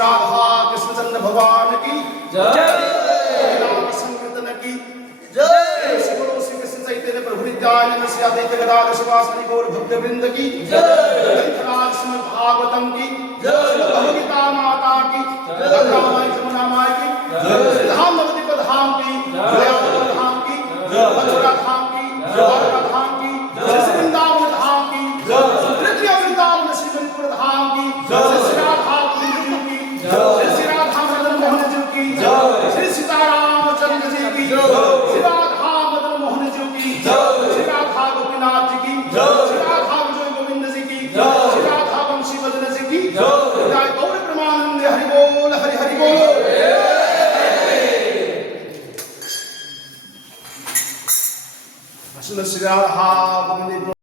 राधा कृष्णचंद्र भगवान की जय। नाम संकीर्तन की जय। श्री गुरु श्री कृष्ण चैतन्य प्रभु नित्यानंद श्री अद्वैत गदाधर शिवासादि गौर भक्त वृंद की जय। ग्रंथराज श्रीमद् भागवतम की जय। भगवता माता की गंगा माई जमुना माई की जय। धाम नवदीप धाम की जय। धाम की मथुरा धाम की द्वारका धाम की श्री वृंदावन धाम की जय। तृतीय वृंदावन श्री मणिपुर धाम की जय। श्री राधा श्री राधा मदन मोहन जी की जय। श्री सीताराम चंद्र जी की जय। श्री राधा मदन मोहन जी की जय। श्री राधा गोपीनाथ जी की जय। श्री राधा विजय गोविंद जी की जय। श्री राधा वंशी वदन जी की जय। जय गौर प्रेमानंद हरि बोल हरि हरि बोल। श्री राधा गोविंद